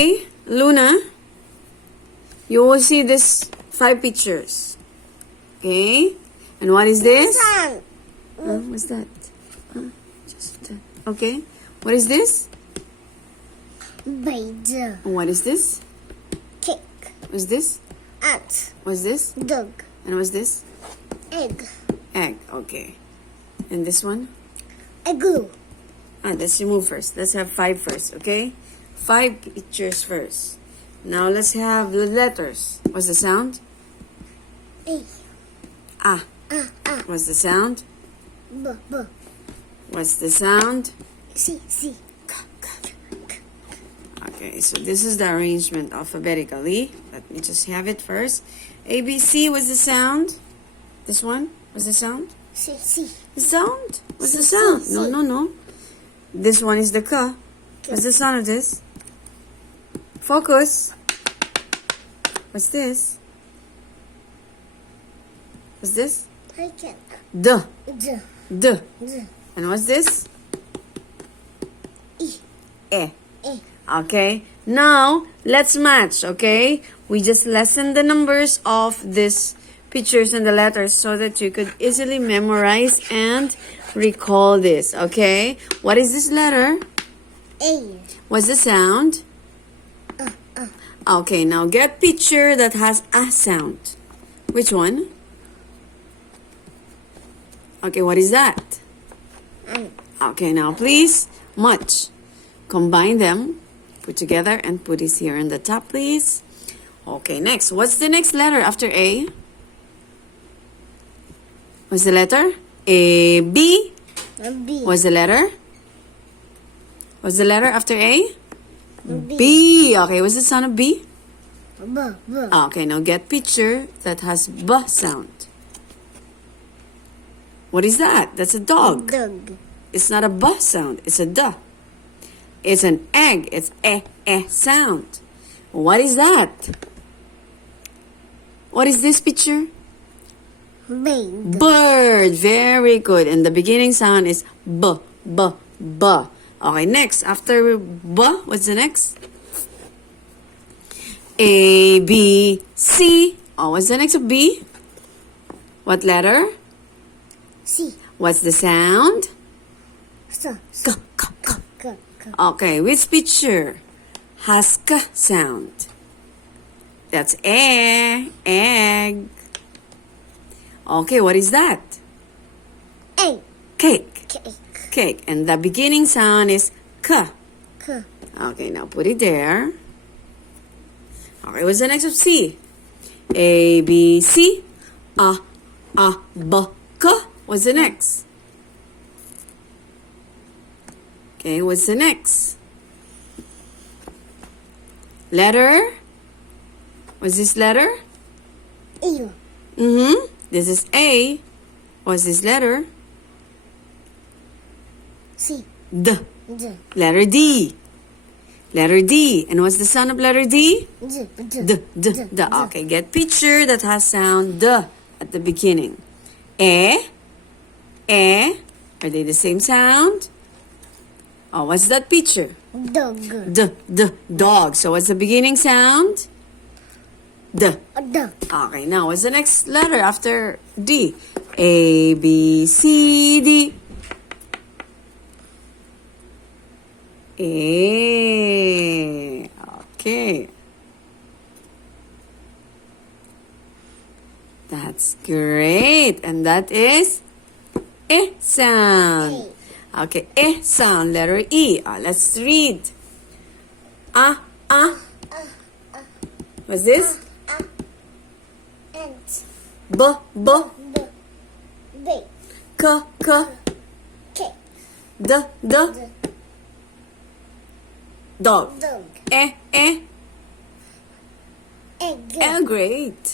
Okay, Luna, you will see this 5 pictures. Okay, and what is this? What's that? Okay, what is this? Bird. What is this? Cake. What's this? Ant. What's this? Dog. And what's this? Egg. Egg. Okay, and this one? Igloo. Let's remove first. Let's have 5 first. Okay, 5 pictures first. Now let's have the letters. What's the sound? A. Ah. What's the sound? B. B. What's the sound? C. C. Okay, so this is the arrangement alphabetically. Let me just have it first. A, B, C. What's the sound? This one? What's the sound? C. C. The sound? What's the C, sound? C, No, C. no, no. This one is the K. What's the sound of this? Focus. What's this? What's this? I can. D. D. D. D. And what's this? E. E. E. Okay, now let's match. Okay, we just lessen the numbers of these pictures and the letters so that you could easily memorize and recall this. Okay, what is this letter? A. What's the sound? Okay, now get picture that has a sound. Which one? Okay, what is that? Okay, now please match. Combine them. Put together and put this here in the top, please. Okay, next. What's the next letter after A? What's the letter? A, B. B. What's the letter? What's the letter after A? B. B. Okay, what's the sound of B? B. B. Okay, now get picture that has B sound. What is that? That's a dog. Dog. It's not a B sound. It's a D. It's an egg. It's sound. What is that? What is this picture? Bird. Bird. Very good. And the beginning sound is B, B, B. Okay, next. After B, what's the next? A, B, C. Oh, what's the next of B? What letter? C. What's the sound? S. K, K, K. K. K. Okay, which picture has K sound? That's egg. Okay, what is that? A. Cake. Cake. Cake. And the beginning sound is K. K. Okay, now put it there. Okay, what's the next of C? A, B, C. B, K. What's the next? Okay, what's the next? Letter? What's this letter? E. This is A. What's this letter? C. D. D. Letter D. Letter D. And what's the sound of letter D? D. D. D. D. D. Okay, get picture that has sound D at the beginning. E. Are they the same sound? Oh, what's that picture? Dog. D. Dog. So what's the beginning sound? D. Dog. Okay, now what's the next letter after D? A, B, C, D. A. Okay. That's great. And that is E sound. Okay, E sound, letter E. Let's read. What's this? Ant. B. B. B. K. Cake. D. D. Dog. Dog. E. Egg. Great.